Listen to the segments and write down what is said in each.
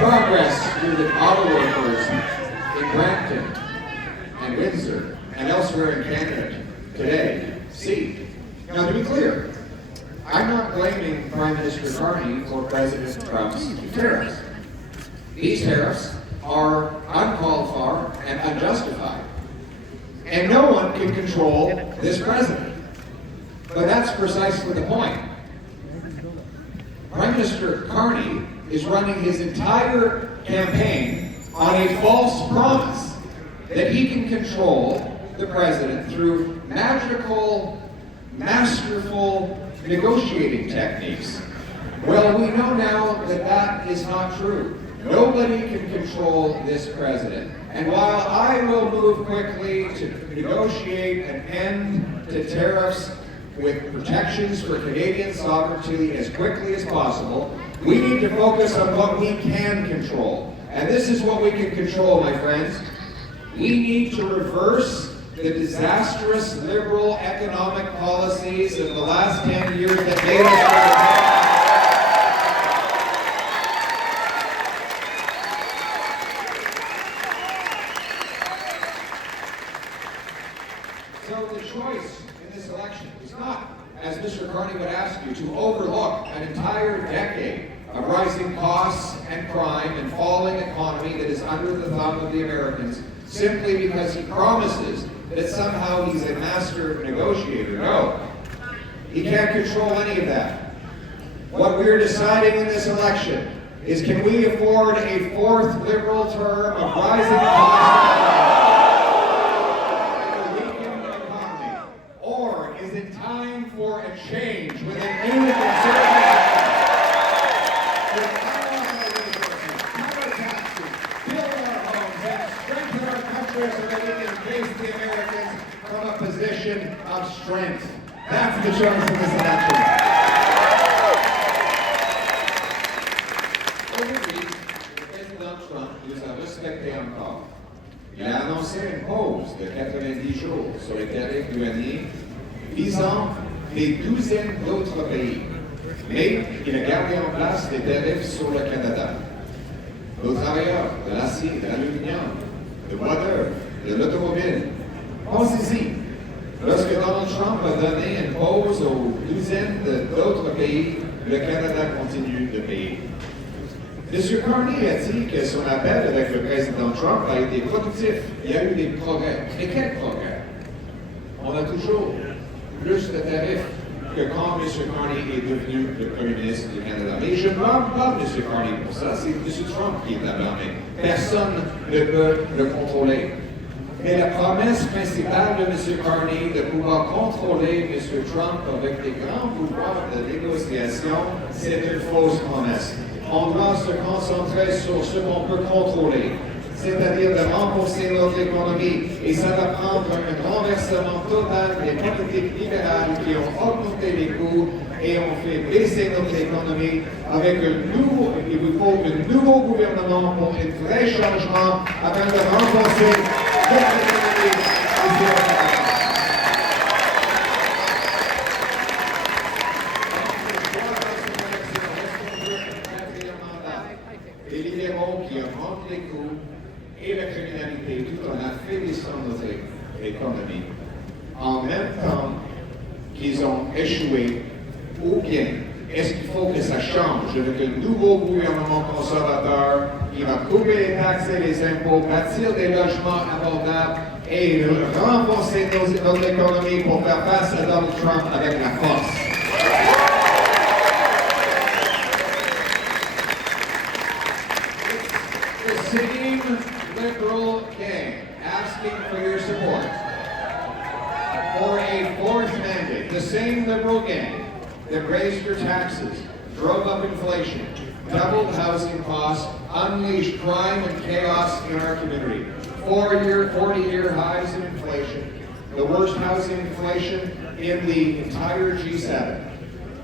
progress do the auto workers in Brampton and Windsor and elsewhere in Canada today see? Now, to be clear, I'm not blaming Prime Minister Carney for President Trump's tariffs. These tariffs are uncalled for and unjustified. And no one can control this president. But that's precisely the point. Prime Minister Carney is running his entire campaign on a false promise that he can control the president through magical, masterful negotiating techniques. Well, we know now that that is not true. Nobody can control this president. And while I will move quickly to negotiate an end to tariffs with protections for Canadian sovereignty as quickly as possible, we need to focus on what we can control. And this is what we can control, my friends. We need to reverse the disastrous liberal economic policies of the last 10 years that made us So the choice in this election is not, as Mr. Carney would ask you, to overlook an entire decade of rising costs and crime and falling economy that is under the thumb of the Americans simply because he promises that somehow he's a master negotiator. No, he can't control any of that. What we're deciding in this election is, can we afford a fourth liberal term of rising costs and a weakened economy? Or is it time for a change with a new conservative to cut off our resources, cut our taxes, build our homes, and strengthen our country so that we can face the Americans from a position of strength? That's the choice in this election. Aujourd'hui, le président Trump nous a respectés encore. Il a annoncé une pause de 90 jours sur les tarifs douaniers visant des douzaines d'autres pays. Mais il a gardé en place des tarifs sur le Canada. Nos travailleurs de l'acier, de l'aluminium, de bois d'œuvre, de l'automobile. Pensez-y, lorsque Donald Trump a donné une pause aux douzaines d'autres pays, le Canada continue de payer. M. Carney a dit que son appel avec le président Trump a été productif. Il y a eu des progrès. Mais quels progrès? On a toujours plus de tarifs que quand M. Carney est devenu le premier ministre du Canada. Mais je ne blâme pas M. Carney pour ça, c'est M. Trump qui est à blâmer. Personne ne peut le contrôler. Mais la promesse principale de M. Carney de pouvoir contrôler M. Trump avec des grands pouvoirs de négociation, c'est une fausse promesse. On doit se concentrer sur ce qu'on peut contrôler, c'est-à-dire de renforcer notre économie. Et ça va prendre un renversement total des politiques libérales qui ont augmenté les coûts et ont fait baisser notre économie avec il faut un nouveau gouvernement pour un vrai changement afin de renforcer notre économie. Les libéraux qui augmentent les coûts et la criminalité tout en affaiblissant notre économie, en même temps qu'ils ont échoué, ou bien est-ce qu'il faut que ça change avec un nouveau gouvernement conservateur qui va couper les taxes et les impôts, bâtir des logements abordables et renforcer notre économie pour faire face à Donald Trump avec la force? Same liberal gang asking for your support for a fourth mandate. The same liberal gang that raised your taxes, drove up inflation, doubled housing costs, unleashed crime and chaos in our community. 40-year highs in inflation, the worst housing inflation in the entire G7.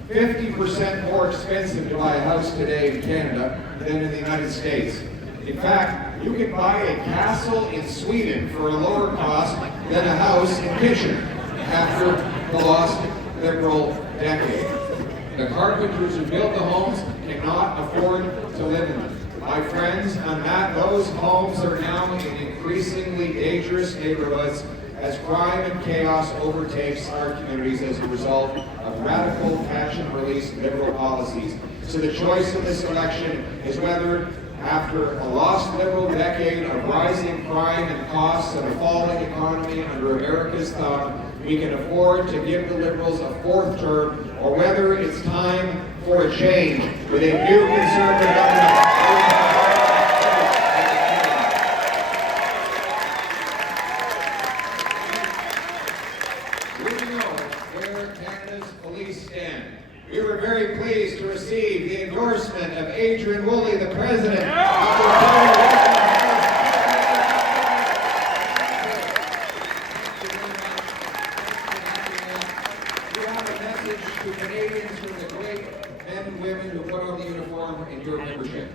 50% more expensive to buy a house today in Canada than in the United States. In fact, you can buy a castle in Sweden for a lower cost than a house in Kitchener after the lost liberal decade. The carpenters who build the homes cannot afford to live in them. My friends, those homes are now in increasingly dangerous neighborhoods as crime and chaos overtakes our communities as a result of radical catch-and-release liberal policies. So the choice of this election is whether, after a lost liberal decade of rising crime and costs and a falling economy under America's thumb, we can afford to give the Liberals a fourth term, or whether it's time for a change with a new Conservative government. We know where Canada's police stand. We were very pleased to receive the endorsement of Adrian Woolley, the President of the to Canadians from the great men and women who put on the uniform in your membership.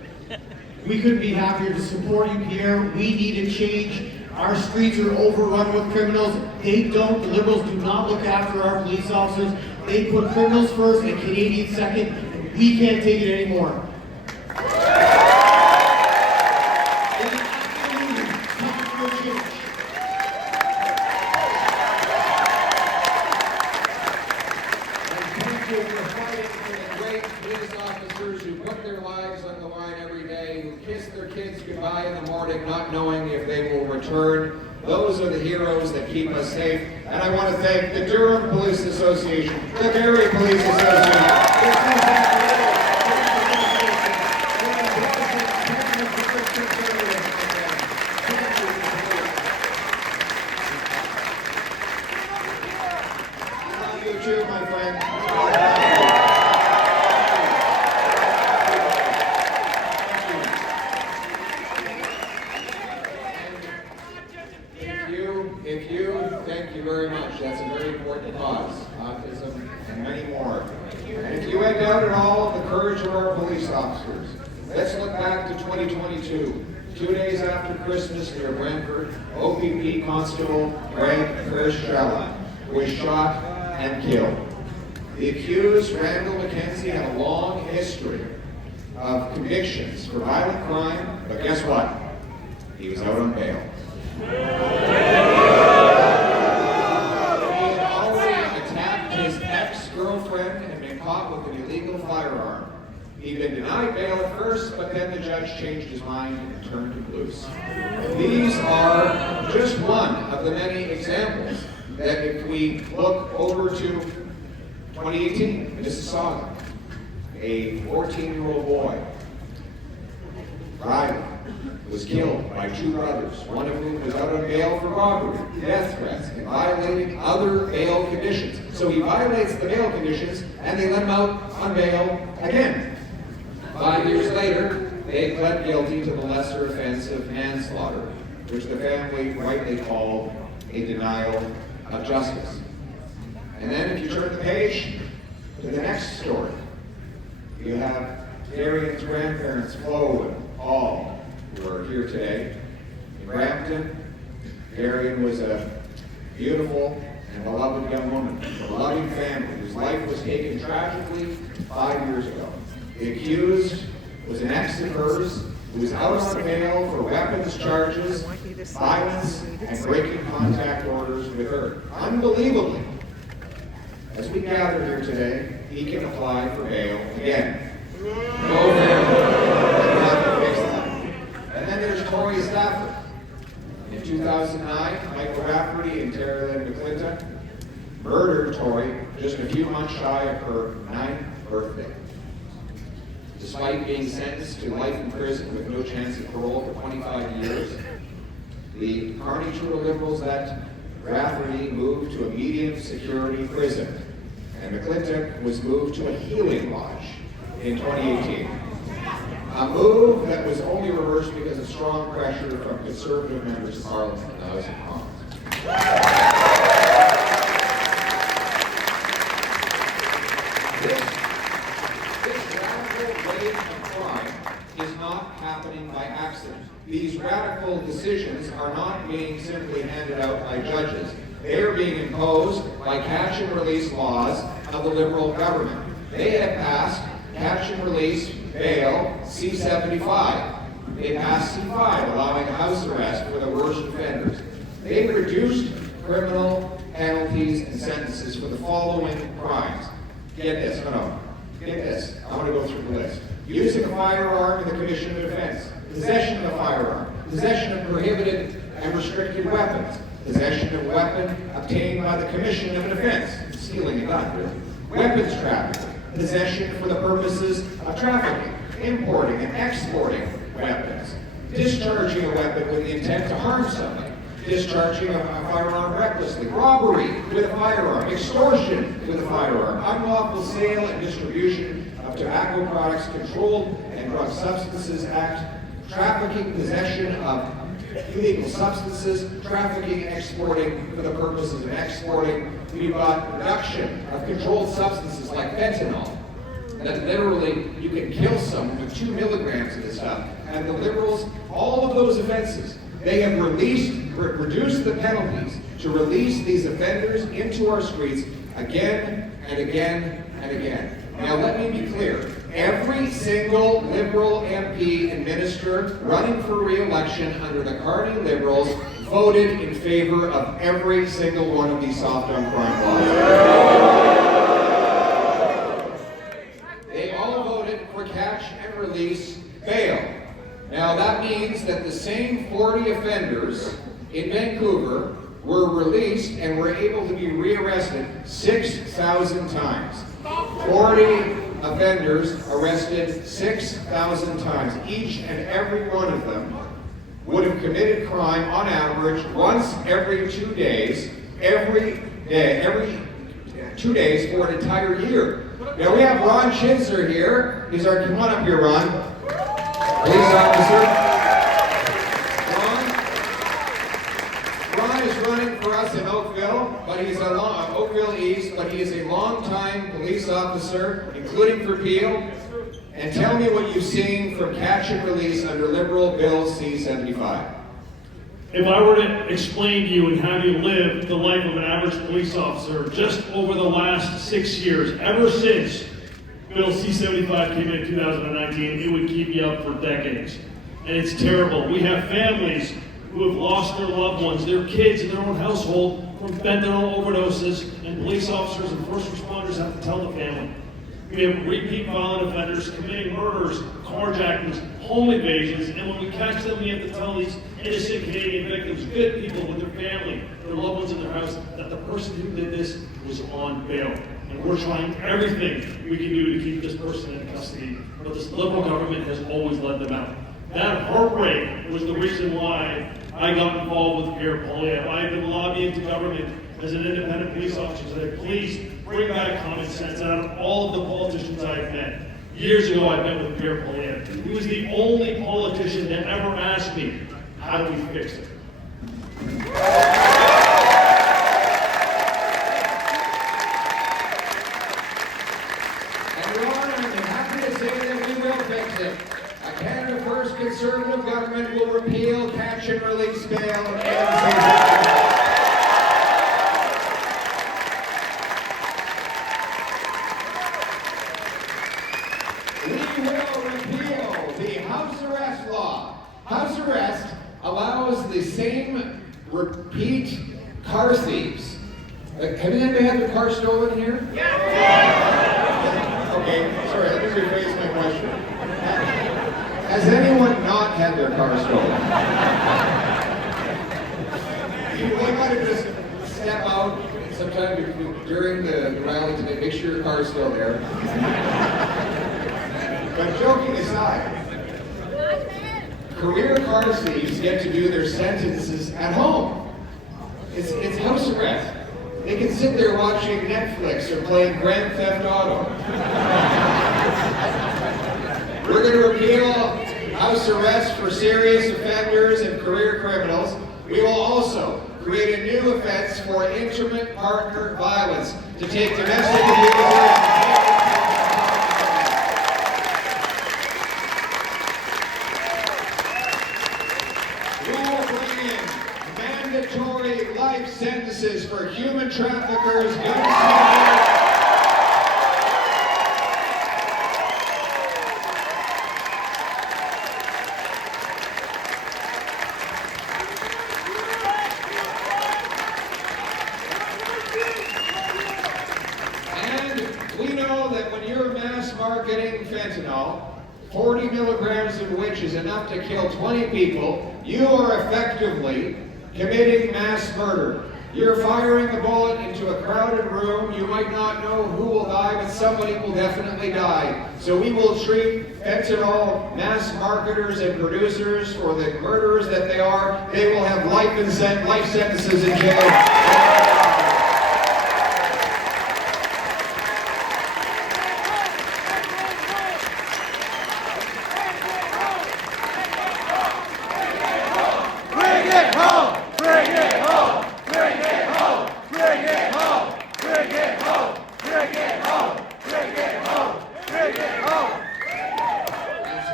We couldn't be happier to support you, Pierre. We need a change. Our streets are overrun with criminals. The Liberals do not look after our police officers. They put criminals first and Canadians second. We can't take it anymore. For fighting for the great police officers who put their lives on the line every day, who kiss their kids goodbye in the morning not knowing if they will return. Those are the heroes that keep us safe. And I want to thank the Durham Police Association, the Barrie Police Association, you too, my friend. Thank you very much. That's a very important cause. Autism and many more. And if you had doubt at all of the courage of our police officers, let's look back to 2022. 2 days after Christmas near Brantford, OPP Constable Greg Kershella was shot and killed. The accused, Randall McKenzie, had a long history of convictions for violent crime, but guess what? He was out on bail. He had already attacked his ex-girlfriend and been caught with an illegal firearm. He'd been denied bail at first, but then the judge changed his mind and turned him loose. These are just one of the many examples that if we look over to 2018, Mississauga, a 14-year-old boy, Riley, was killed by 2 brothers, one of whom was out on bail for robbery, death threats, and violating other bail conditions. So he violates the bail conditions, and they let him out on bail again. 5 years later, they pled guilty to the lesser offense of manslaughter, which the family rightly called a denial of justice. And then if you turn the page to the next story, you have Darian's grandparents, Flo and Paul, who are here today. In Brampton, Darian was a beautiful and beloved young woman from a loving family whose life was taken tragically 5 years ago. The accused was an ex of hers who was out on bail for weapons charges, violence, and breaking contact orders with her. Unbelievably, as we gather here today, he can apply for bail again. No fix that. And then there's Tori Stafford. In 2009, Michael Rafferty and Tara Lynn McClintock murdered Tori just a few months shy of her 9th birthday. Despite being sentenced to life in prison with no chance of parole for 25 years, the Carney Truro Liberals at Rafferty moved to a medium security prison, and McClintock was moved to a healing lodge in 2018. A move that was only reversed because of strong pressure from Conservative members of Parliament in the House of Commons. This radical wave of crime is not happening by accident. These radical decisions are not being simply handed out by judges. They are being imposed by catch and release laws of the Liberal government. They have passed catch and release bail C-75. they passed C5, allowing house arrest for the worst offenders. They reduced criminal penalties and sentences for the following crimes. Get this, get this. I want to go through the list. Using a firearm in the commission of an offense, possession of a firearm, possession of prohibited and restricted weapons, possession of a weapon obtained by the commission of an offense, stealing a gun, really, weapons trafficking, possession for the purposes of trafficking, importing and exporting weapons, discharging a weapon with the intent to harm somebody, discharging a firearm recklessly, robbery with a firearm, extortion with a firearm, unlawful sale and distribution of tobacco products, Controlled and Drug Substances Act, trafficking, possession of illegal substances, trafficking and exporting for the purposes of exporting. We've got production of controlled substances like fentanyl, that literally you can kill someone with 2 milligrams of this stuff. And the Liberals, all of those offenses, they have reduced the penalties to release these offenders into our streets again and again and again. Now let me be clear. Every single Liberal MP and minister running for re-election under the Carney Liberals voted in favor of every single one of these soft on crime laws. They all voted for catch and release bail. Now that means that the same 40 offenders in Vancouver were released and were able to be rearrested 6,000 times. 40 offenders arrested 6,000 times. Each and every one of them would have committed crime on average once every 2 days, every 2 days for an entire year. Now we have Ron Chinzer here. He's our, come on up here, Ron. Police officer. Ron is running for us in Oakville, but he's Oakville East, but he is a long-time police officer, including for Peel. And tell me what you've seen from catch and release under Liberal Bill C-75. If I were to explain to you and have you live the life of an average police officer just over the last 6 years, ever since Bill C-75 came in 2019, it would keep you up for decades. And it's terrible. We have families who have lost their loved ones, their kids in their own household from fentanyl overdoses, and police officers and first responders have to tell the family. We have repeat violent offenders committing murders, carjackings, home invasions, and when we catch them, we have to tell these innocent Canadian victims, good people with their family, their loved ones in their house, that the person who did this was on bail. And we're trying everything we can do to keep this person in custody, but this Liberal government has always let them out. That heartbreak was the reason why I got involved with Pierre Poilievre. I've been lobbying to government as an independent police officer to say, please bring back common sense. And out of all of the politicians I've met, years ago I met with Pierre Poilievre. He was the only politician that ever asked me, how do we fix it? And Your Honor, I'm happy to say that we will fix it. A Canada First Conservative government will repeal catch and release bail and we will repeal the house arrest law. House arrest allows the same repeat car thieves. Have anybody had their car stolen here? Yeah. Okay, sorry, let me rephrase my question. Has anyone not had their car stolen? You might have just step out sometime during the rally today, make sure your car is still there. But joking aside, career car thieves get to do their sentences at home. It's house arrest. They can sit there watching Netflix or playing Grand Theft Auto. We're going to repeal house arrest for serious offenders and career criminals. We will also create a new offense for intimate partner violence to take domestic abusers. We will bring in mandatory life sentences for human traffickers, gun smugglers. 40 milligrams of which is enough to kill 20 people, you are effectively committing mass murder. You're firing a bullet into a crowded room. You might not know who will die, but somebody will definitely die. So we will treat fentanyl mass marketers and producers for the murderers that they are. They will have life sentences in jail.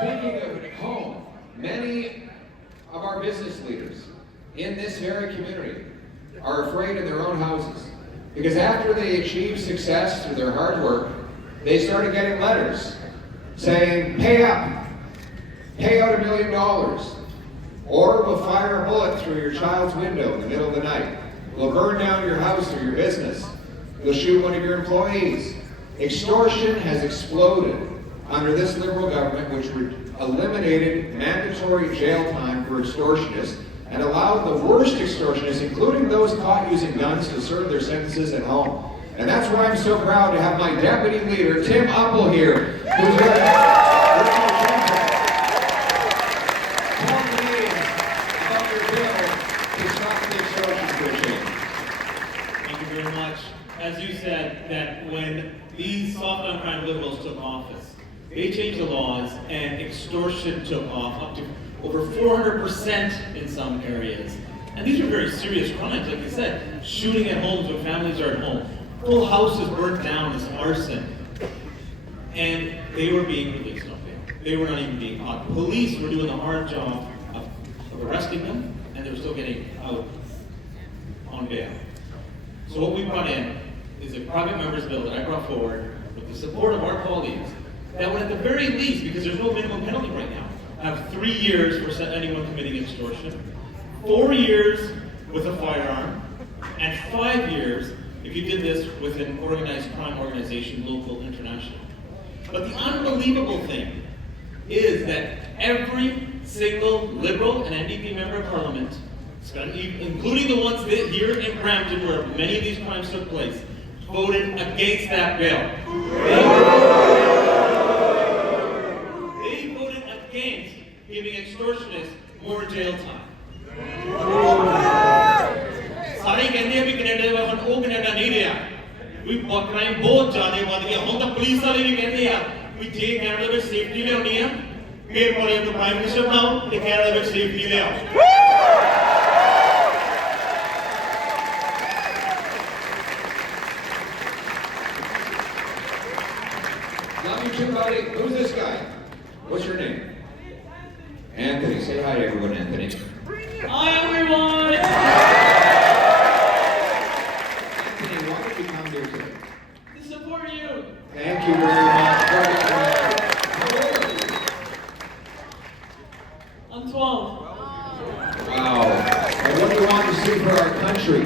Speaking of home, many of our business leaders in this very community are afraid in their own houses because after they achieve success through their hard work, they started getting letters saying, pay up, pay out $1 million, or we'll fire a bullet through your child's window in the middle of the night. We'll burn down your house or your business. We'll shoot one of your employees. Extortion has exploded under this Liberal government, which eliminated mandatory jail time for extortionists and allowed the worst extortionists, including those caught using guns, to serve their sentences at home. And that's why I'm so proud to have my deputy leader, Tim Uppel, here, who's going to tell Canadians about your bill to stop the extortion fishing. Thank you very much. As you said, that when these soft on crime Liberals took office, they changed the laws and extortion took off up to over 400% in some areas. And these are very serious crimes, like I said, shooting at homes when families are at home. Full houses burnt down as arson. And they were being released on bail. They were not even being caught. Police were doing the hard job of arresting them, and they were still getting out on bail. So what we brought in is a private member's bill that I brought forward with the support of our colleagues that would at the very least, because there's no minimum penalty right now, have 3 years for anyone committing extortion, 4 years with a firearm, and 5 years if you did this with an organized crime organization, local, international. But the unbelievable thing is that every single Liberal and NDP member of Parliament, including the ones that here in Brampton where many of these crimes took place, voted against that bill. They voted against giving extortionists more jail time. ਸਾਰੇ ਕਹਿੰਦੇ ਆ ਵੀ Canada ਦਾ ਹੁਣ ਉਹ Canada ਨਹੀਂ ਰਿਹਾ ਵੀ crime ਬਹੁਤ ਜ਼ਿਆਦਾ ਵੱਧ ਗਿਆ ਹੁਣ ਤਾਂ ਪੁਲਿਸ ਵਾਲੇ ਵੀ ਕਹਿੰਦੇ ਆ ਵੀ ਜੇ ਕੈਨੇਡਾ ਵਿੱਚ ਸੇਫਟੀ ਲਿਆਉਣੀ ਆ ਫਿਰ ਪੋਲੀਵਰ ਨੂੰ ਪ੍ਰਾਈਮ ਮਿਨਿਸਟਰ ਬਣਾਓ ਤੇ ਕੈਨੇਡਾ ਵਿੱਚ ਸੇਫਟੀ ਲਿਆਓ Love you too, buddy. Who's this guy? What's your name? Anthony. Say hi to everyone, Anthony. Hi everyone! Anthony, why did you come here today? To support you! Thank you very much. How old are you? I'm 12. Wow. And what do you want to see for our country?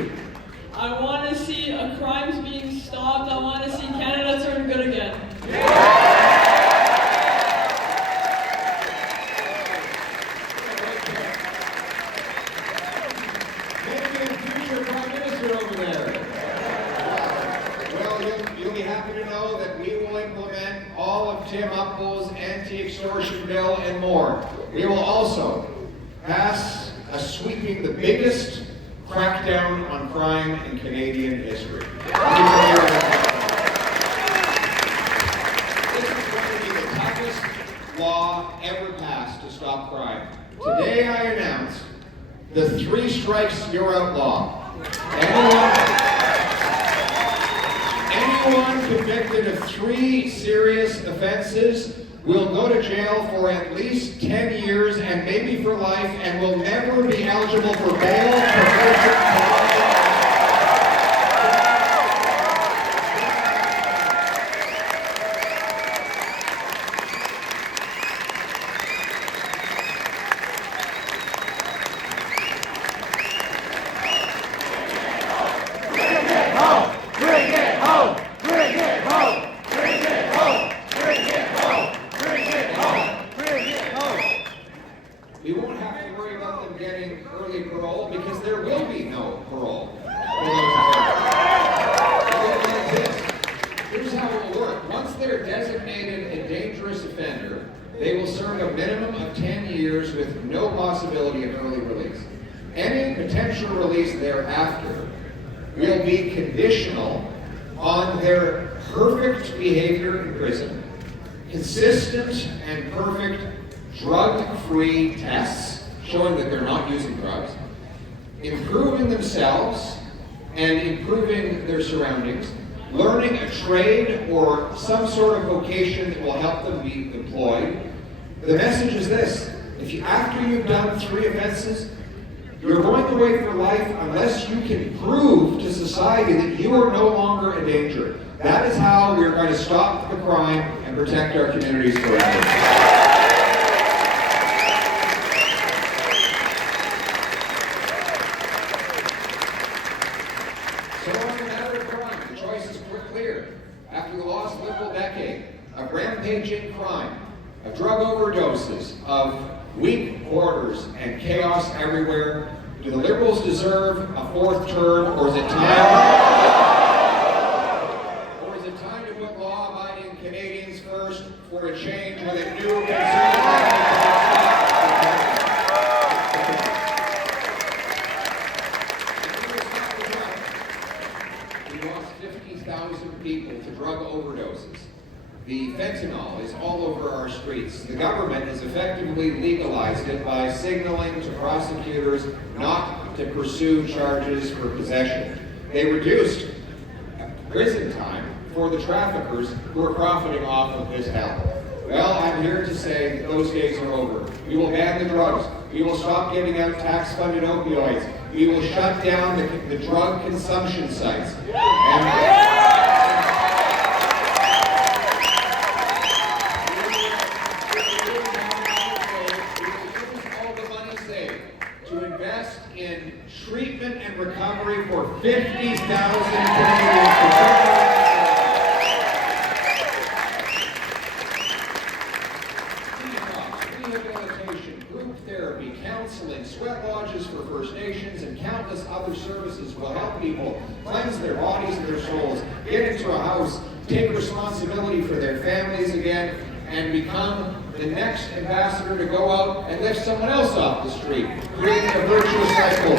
I want to see crimes being stopped. I want to see Canada turn good again. Tim Uppel's anti-extortion bill and more. We will also pass the biggest crackdown on crime in Canadian history. This is going to be the toughest law ever passed to stop crime. Today I announce the 3 strikes you're out law. Anyone convicted of 3 serious offenses will go to jail for at least 10 years and maybe for life and will never be eligible for bail, probation, we won't have to worry about them getting early parole because there will be no parole for those offenders. It won't exist. Here's how it will work. Once they're designated a dangerous offender, they will serve a minimum of 10 years with no possibility of early release. Any potential release thereafter will be conditional on their perfect behavior in prison, consistent and perfect drug-free tests showing that they're not using drugs, improving themselves and improving their surroundings, learning a trade or some sort of vocation that will help them be employed. The message is this: after you've done 3 offenses, you're going away for life unless you can prove to society that you are no longer a danger. That is how we are going to stop the crime and protect our communities forever. After the lost liberal decade of rampaging crime, of drug overdoses, of weak borders and chaos everywhere, do the Liberals deserve a 4th term, or is it time to put law-abiding Canadians first for a change with a new We lost 50,000 people to drug overdoses. The fentanyl is all over our streets. The government has effectively legalized it by signaling to prosecutors not to pursue charges for possession. They reduced prison time for the traffickers who are profiting off of this hell. Well, I'm here to say that those days are over. We will ban the drugs. We will stop giving out tax-funded opioids. We will shut down the drug consumption sites. To invest in treatment and recovery for 50,000 Canadians. Rehabilitation, group therapy, counseling, sweat lodges for First Nations, and countless other services will help people cleanse their bodies and their souls, get into a house, take responsibility for their families again, and become the next ambassador to go out and lift someone else off the street, creating a virtuous cycle.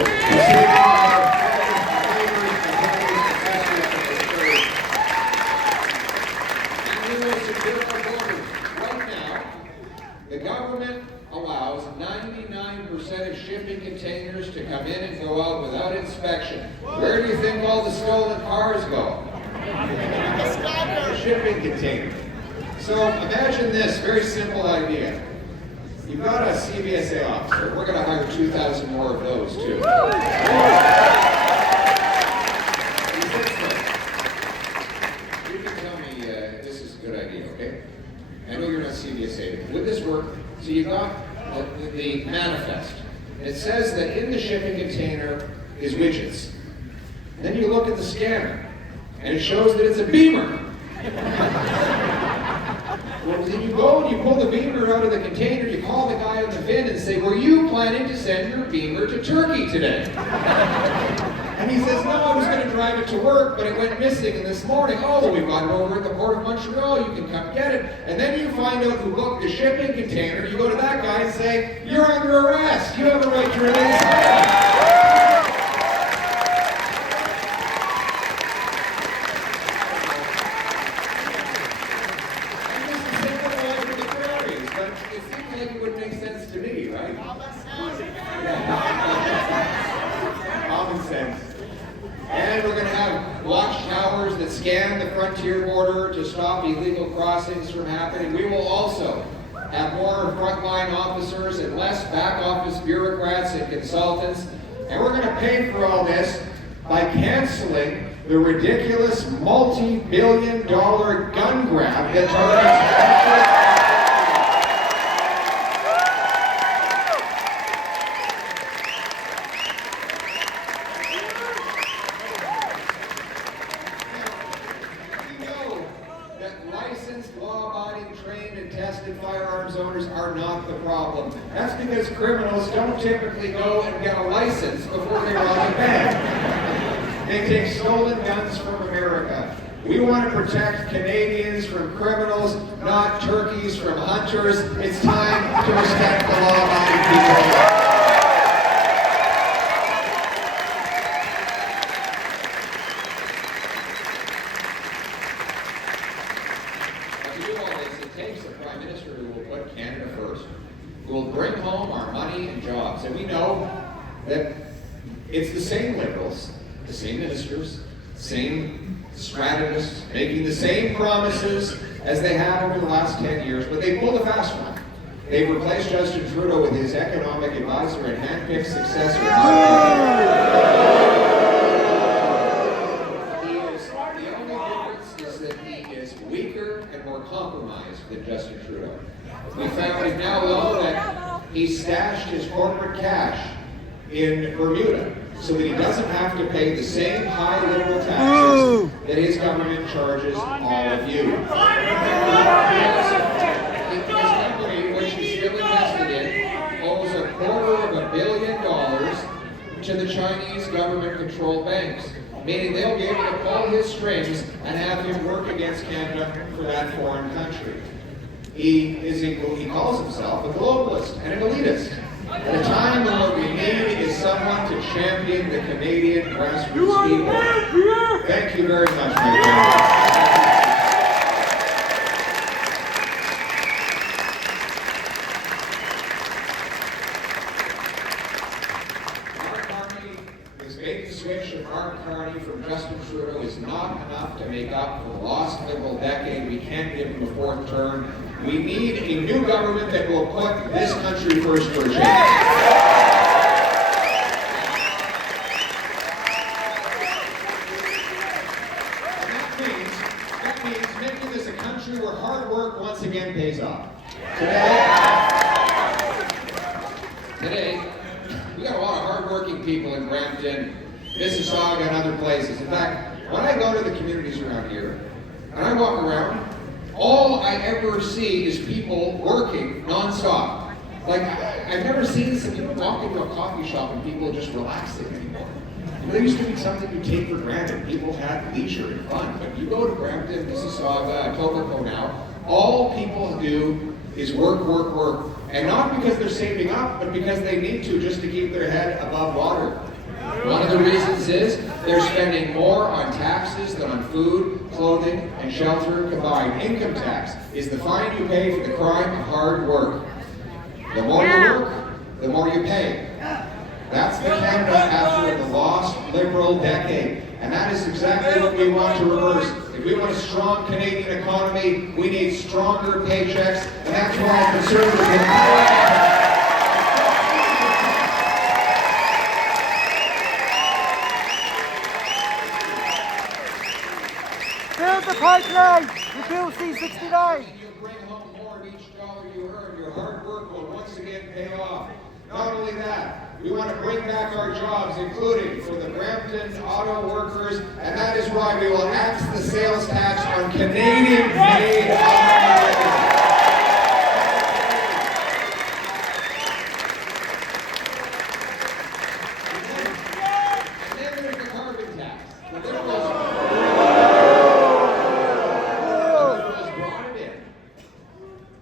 And we will secure our borders. Right now, the government allows 99% of shipping containers to come in and go out without inspection. Where do you think all the stolen cars go? The shipping container. So imagine this very simple idea. You've got a CBSA officer. We're going to hire 2,000 more of those too. You can tell me this is a good idea, okay? I know you're not CBSA. Would this work? So you got the manifest. It says that in the shipping container is widgets. And then you look at the scanner, and it shows that it's a beamer. Well, then you go and you pull the beamer out of the container, you call the guy on the bin and say, were you planning to send your beamer to Turkey today? And he says, no, I was going to drive it to work, but it went missing this morning. Oh, well, we've got it over at the Port of Montreal, you can come get it. And then you find out who booked the shipping container, you go to that guy and say, you're under arrest, you have a right to remain silent. And we're going to have watchtowers that scan the frontier border to stop illegal crossings from happening. We will also have more frontline officers and less back office bureaucrats and consultants. And we're going to pay for all this by canceling the ridiculous multi-billion-dollar gun grab that targets licensed, law-abiding, trained, and tested firearms owners are not the problem. That's That's because criminals don't typically go and get a license before they rob a bank. They take stolen guns from America. We want to protect Canadians from criminals, not turkeys from hunters. It's time to respect the law-abiding people. Who will bring home our money and jobs. And we know that it's the same liberals, the same ministers, same strategists, making the same promises as they have over the last 10 years, but they pulled a fast one. They've replaced Justin Trudeau with his economic advisor and handpicked successor. The only difference is that he is weaker and more compromised than Justin Trudeau. We now know that he stashed his corporate cash in Bermuda so that he doesn't have to pay the same high liberal taxes that his government charges all of you. His company, which he's still invested in, owes $250 million to the Chinese government-controlled banks, meaning they'll be able to pull his strings and have him work against Canada for that foreign country. He calls himself a globalist and an elitist. At a time when what we need is someone to champion the Canadian grassroots people. Thank you very much, my friend. Switch of Mark Carney from Justin Trudeau is not enough to make up for the lost liberal decade. We can't give him a fourth term. We need a new government that will put this country first for a change. That means making this a country where hard work once again pays off. Today, we got a lot of hardworking people in Brampton, Mississauga, and other places. In fact, when I go to the communities around here, and I walk around, all I ever see is people working nonstop. Like, I've never seen some people walk into a coffee shop and people are just relaxing anymore. You know, there used to be something you take for granted. People had leisure and fun. But you go to Brampton, Mississauga, Etobicoke now, all people do is work, work, work. And not because they're saving up, but because they need to just to keep their head above water. One of the reasons is they're spending more on taxes than on food, clothing, and shelter combined. Income tax is the fine you pay for the crime of hard work. The more you work, the more you pay. That's the Canada after the lost liberal decade. And that is exactly what we want to reverse. If we want a strong Canadian economy, we need stronger paychecks, and that's why Conservatives build the pipeline! You build C-69! You bring home more of each dollar you earn. Your hard work will once again pay off. Not only that, we want to bring back our jobs, including for the Brampton auto workers, and that is why we will axe the sales tax on Canadian-made automobiles. And then there's the carbon tax. The Liberals brought it in.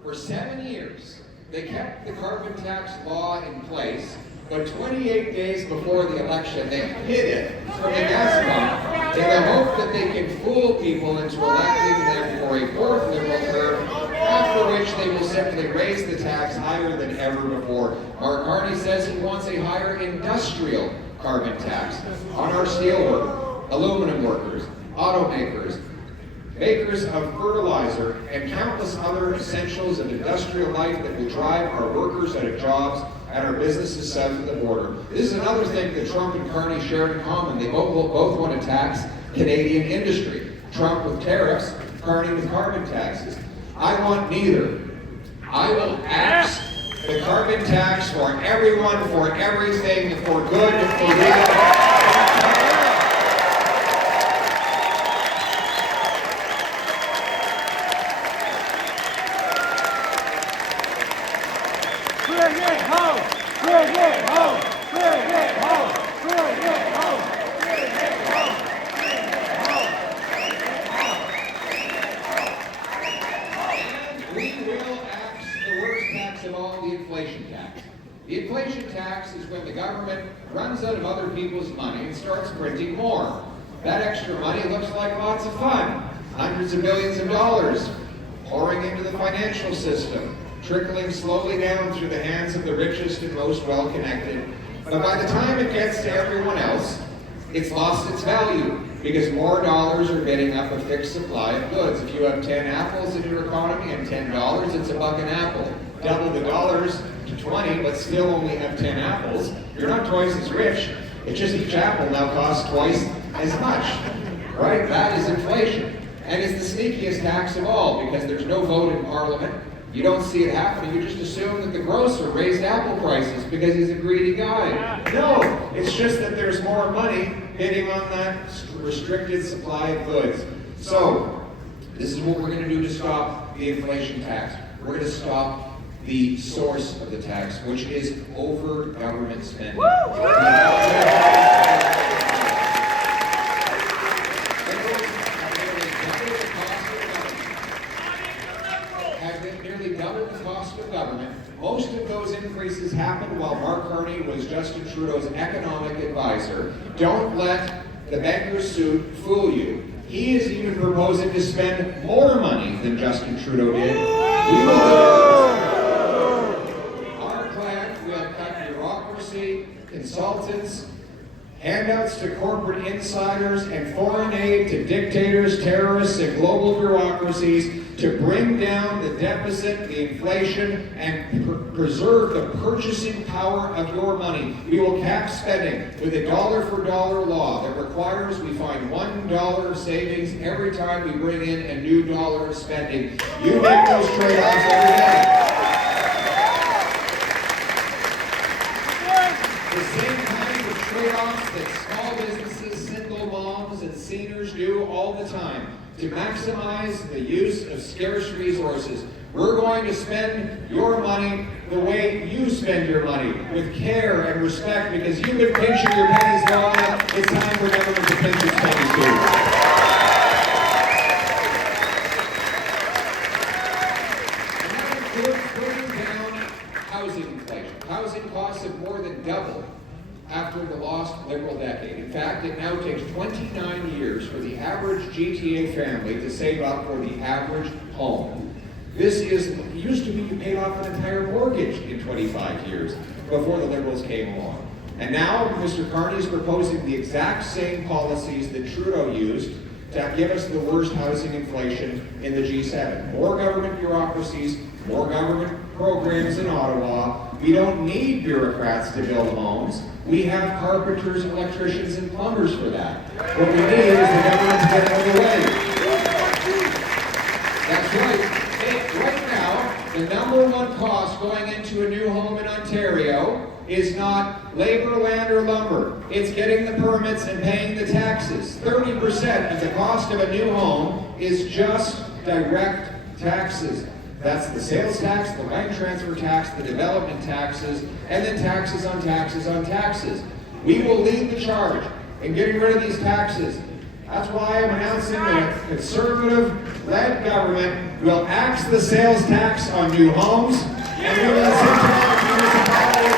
For 7 years, they kept the carbon tax law in place, but 28 days before the election, they hid it from the gas pump in the hope that they can fool people into electing them for a fourth Liberal term, after which they will simply raise the tax higher than ever before. Mark Carney says he wants a higher industrial carbon tax on our steelworkers, aluminum workers, automakers, makers of fertilizer, and countless other essentials of industrial life that will drive our workers out of jobs and our businesses south of the border. This is another thing that Trump and Carney share in common. They both want to tax Canadian industry. Trump with tariffs, Carney with carbon taxes. I want neither. I will axe the carbon tax for everyone, for everything, for good, for real. Bring it home! Bring it home! Bring it home! Bring it home! And we will axe the worst tax of all, the inflation tax. The inflation tax is when the government runs out of other people's money and starts printing more. That extra money looks like lots of fun. Hundreds of billions of dollars pouring into the financial system, trickling slowly down through the hands of the richest and most well-connected. But by the time it gets to everyone else, it's lost its value because more dollars are bidding up a fixed supply of goods. If you have 10 apples in your economy and $10, it's $1 an apple. Double the dollars to 20, but still only have 10 apples, you're not twice as rich. It's just each apple now costs twice as much, right? That is inflation. And it's the sneakiest tax of all because there's no vote in Parliament. You don't see it happening. You just assume that the grocer raised apple prices because he's a greedy guy. No, it's just that there's more money bidding on that restricted supply of goods. So, this is what we're going to do to stop the inflation tax. We're going to stop the source of the tax, which is over government spending. Nearly double the cost of government. Most of those increases happened while Mark Carney was Justin Trudeau's economic advisor. Don't let the banker's suit fool you. He is even proposing to spend more money than Justin Trudeau did. Our plan will cut bureaucracy, consultants, handouts to corporate insiders, and foreign aid to dictators, terrorists, and global bureaucracies to bring down the deficit, the inflation, and preserve the purchasing power of your money. We will cap spending with a dollar-for-dollar law that requires we find $1 of savings every time we bring in a new dollar of spending. You make those trade-offs every day. The same kind of trade-offs that small businesses, single moms, and seniors do all the time to maximize the use of scarce resources. We're going to spend your money the way you spend your money, with care and respect, because you've been pinching your pennies long enough. It's time for government to pinch its pennies too. And that includes bringing down housing inflation. Housing costs have more than doubled after the lost Liberal decade. In fact, it now takes 29 years for the average GTA family to save up for the average home. It used to be you paid off an entire mortgage in 25 years before the Liberals came along. And now Mr. Carney is proposing the exact same policies that Trudeau used to give us the worst housing inflation in the G7. More government bureaucracies, more government programs in Ottawa. We don't need bureaucrats to build homes. We have carpenters, electricians, and plumbers for that. What we need is the government to get out of the way. That's right. Right now, the #1 cost going into a new home in Ontario is not labor, land, or lumber. It's getting the permits and paying the taxes. 30% of the cost of a new home is just direct taxes. That's the sales tax, the land transfer tax, the development taxes, and then taxes on taxes on taxes. We will lead the charge in getting rid of these taxes. That's why I'm announcing that a conservative-led government will axe the sales tax on new homes, and we will incentivize municipalities.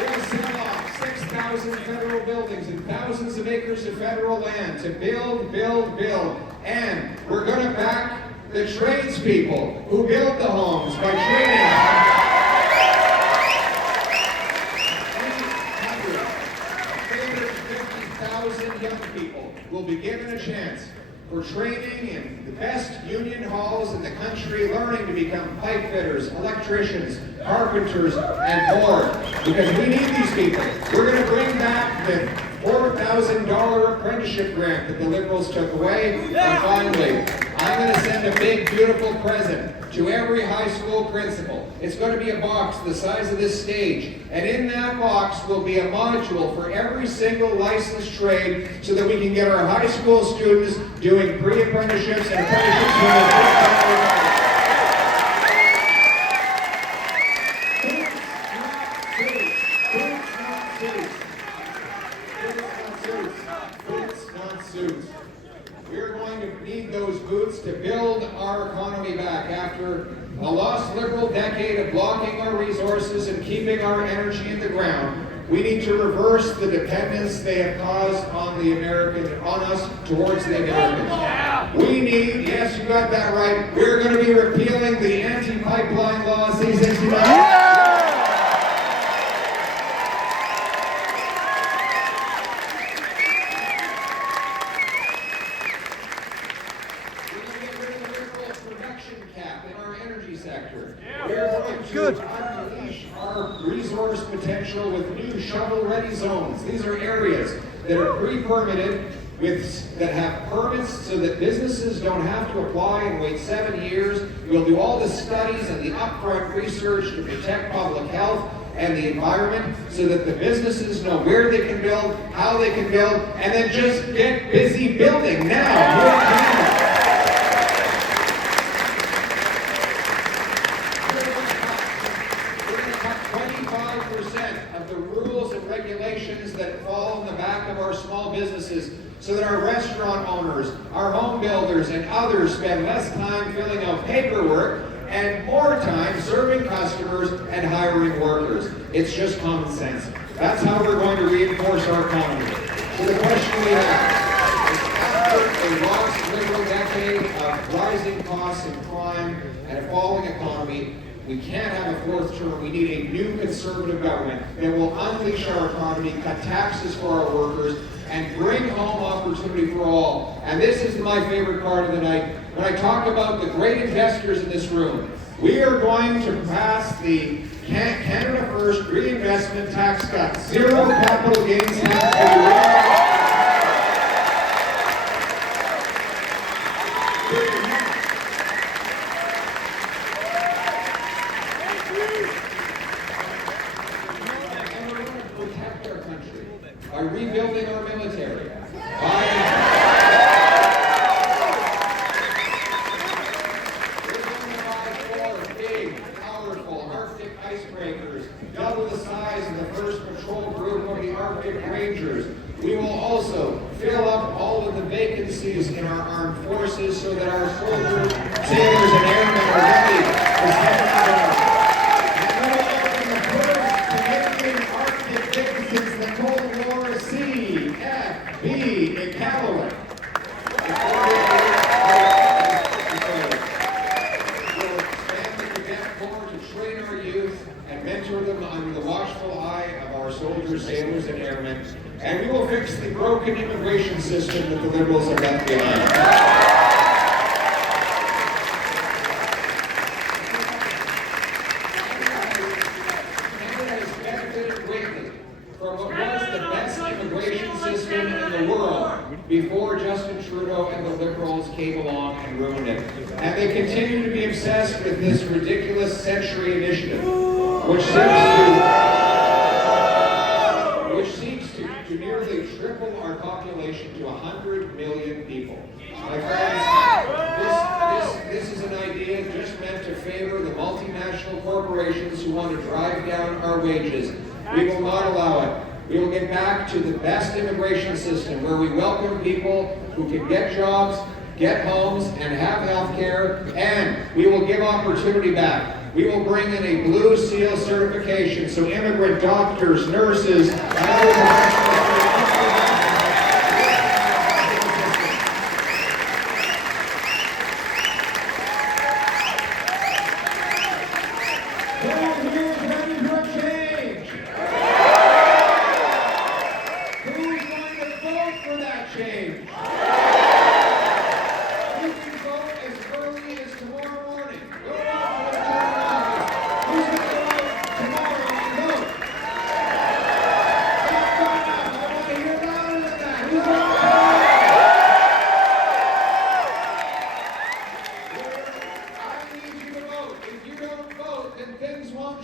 We will sell off 6,000 federal buildings and thousands of acres of federal land to build, build, build. And we're going to back the tradespeople who build the homes by training them. 350,000 young people will be given a chance for training in the best union halls in the country, learning to become pipe fitters, electricians, carpenters, and more. Because we need these people. We're going to bring back the $4,000 apprenticeship grant that the Liberals took away. And finally, I'm going to send a big, beautiful present to every high school principal. It's going to be a box the size of this stage. And in that box will be a module for every single licensed trade so that we can get our high school students doing pre-apprenticeships and apprenticeships Suits. We're going to need those boots to build our economy back after a lost Liberal decade of blocking our resources and keeping our energy in the ground. We need to reverse the dependence they have caused on us towards the Americans. We need, yes, you got that right, we're going to be repealing the anti-pipeline law C-69. We're going to unleash our resource potential with new shovel-ready zones. These are areas that are pre-permitted, that have permits so that businesses don't have to apply and wait 7 years. We'll do all the studies and the upfront research to protect public health and the environment so that the businesses know where they can build, how they can build, and then just get busy building now. Of the rules and regulations that fall on the back of our small businesses so that our restaurant owners, our home builders, and others spend less time filling out paperwork and more time serving customers and hiring workers. It's just common sense. That's how we're going to reinforce our economy. So the question we have is, after a lost Liberal decade of rising costs and crime and a falling economy, we can't have a fourth term. We need a new Conservative government that will unleash our economy, cut taxes for our workers, and bring home opportunity for all. And this is my favorite part of the night. When I talk about the great investors in this room, we are going to pass the Canada First reinvestment tax cut. Zero capital gains tax. By rebuilding our military, by four big, powerful Arctic icebreakers, double the size of the first patrol group of the Arctic Rangers. We will also fill up all of the vacancies in our armed forces so that our soldiers, sailors, and airmen are ready for second. In Callaway. We'll expand the Cadet Corps to train our youth and mentor them under the watchful eye of our soldiers, sailors, and airmen. And we will fix the broken immigration system that the Liberals have left behind. Before Justin Trudeau and the Liberals came along and ruined it. And they continue to be obsessed with this ridiculous Century Initiative, which seeks to nearly triple our population to 100 million people. My friends, this is an idea just meant to favor the multinational corporations who want to drive down our wages. We will not allow it. We will get back to the best immigration system where we welcome people who can get jobs, get homes, and have health care, and we will give opportunity back. We will bring in a Blue Seal certification so immigrant doctors, nurses, and other professionals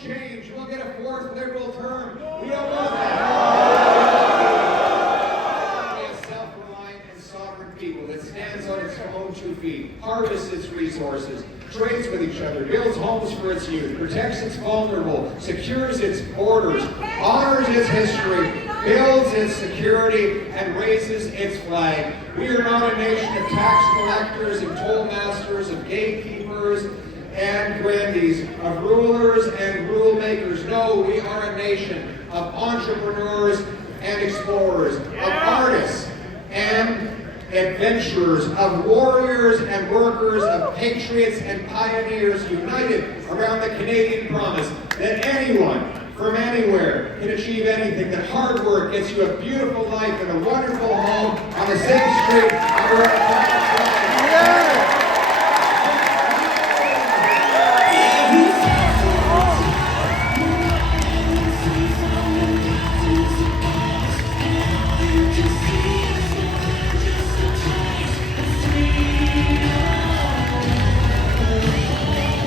change. We'll get a fourth Liberal term. We don't want that. We have self-reliant and sovereign people that stands on its own 2 feet. harvests its resources, trades with each other, builds homes for its youth, protects its vulnerable, secures its borders, honors its history, builds its security, and raises its flag. We are not a nation of tax collectors and toll masters, of gatekeepers and grandees, of rulers and rule makers. No, we are a nation of entrepreneurs and explorers, of artists and adventurers, of warriors and workers, of patriots and pioneers, united around the Canadian promise that anyone from anywhere can achieve anything, that hard work gets you a beautiful life and a wonderful home on the same street of where